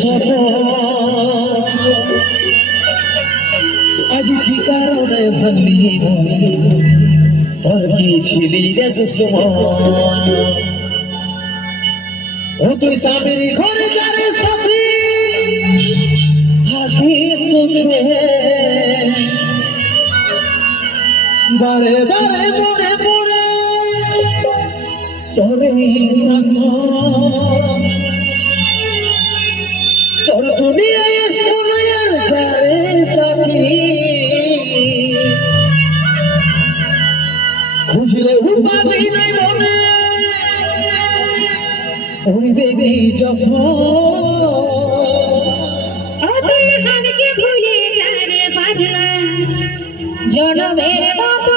সফর। আজ কি কারণে মন? তোর কি ছিলি রে ও তুই স্বামীর ঘরে যারে সাথী, থাকি সুখে। বারে বারে মনে পড়ে তোর তোর দুনিয়ায় সোনার যারে সাথী খুঁজলে পাবি নাই মনে। পড়বে কি যখন। জনমের মতো।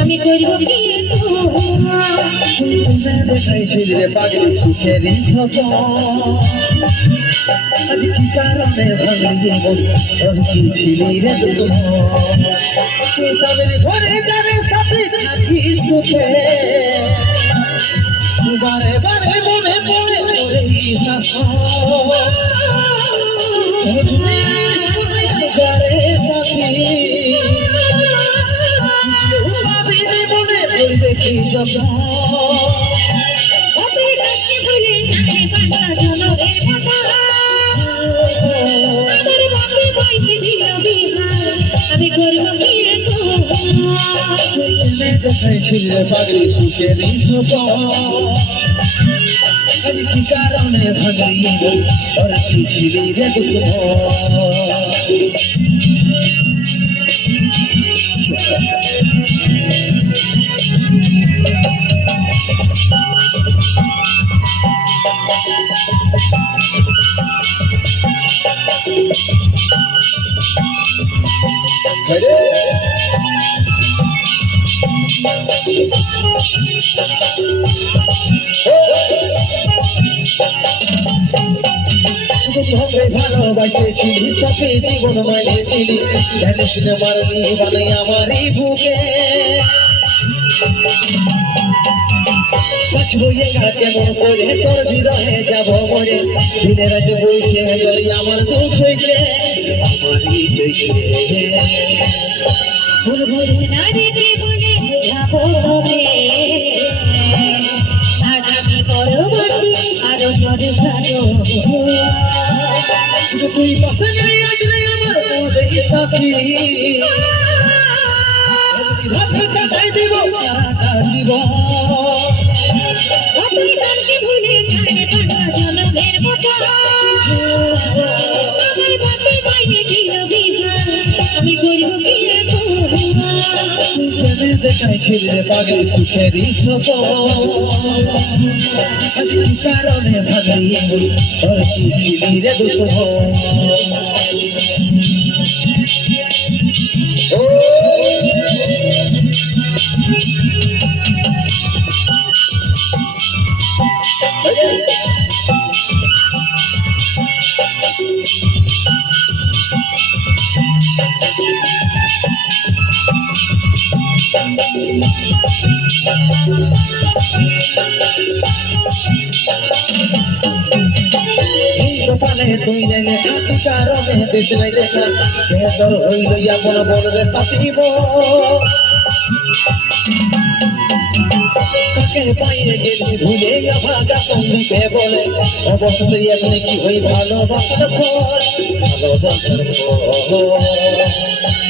আমি করব কি রে পাগলি সফর আজ কি কারণে ভাঙলি মন কি ছিলি রে স্বামীর ঘরে যারে সাথে থাকি সুখে বারে বারে মনে পড়ে তোর এই শাসন। আমার বাপে মাইকে দিল বিহার আমি করব কি দেখাইছিল পাগলি সুখের আজ কি কারণে ভাগলি তোর কি ছিলি রে দুশ্মন তোকে ভালোবাসেছিলি তোকে জীবন মানিয়েছিলি জানিস না মারনি মানে আমারই বুকে বাঁচবো একা কেমন করে তোর বিরহে যাব মরে। দিনে রাতে বইছে জলে আমার দু চৈকে আমারই চৈকে ভুল বুঝে না রেখে বলে যাব তবে আজ বড় বাসি আরও জোরে ভালো শুধু তুই পাশে আজ নেই আমার মন সাথী। ভাবতে কাটাই দিব। সারাটা জীবন। ভুলে যারে পাগলা আমি সুখেরই কারণে ভাগলি তোর কি ছিলি রে দুশ্মন তুই নাই লেখা কি কারণে দেশ নাই দেখা। বেদর হইল আপন বলবে সাথিব কাকে পাইরে গেলি ভুলে ভাগা সন্দীপে বলে? অবশেষে এমনি কি হই ভালোবাসার পর? ভালোবাসার পর।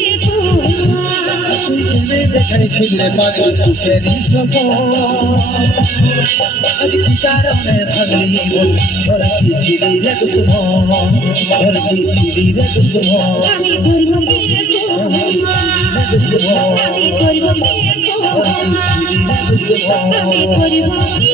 দেখাইছিলে পাগল সুখের আজ কি কারণে ভাগলি বল তোর কি ছিলি রে দুশ্মন? তোর কি ছিলি রে দুশ্মন? আমি করব কি এখন আমি করব কি এখন আমি করব এখন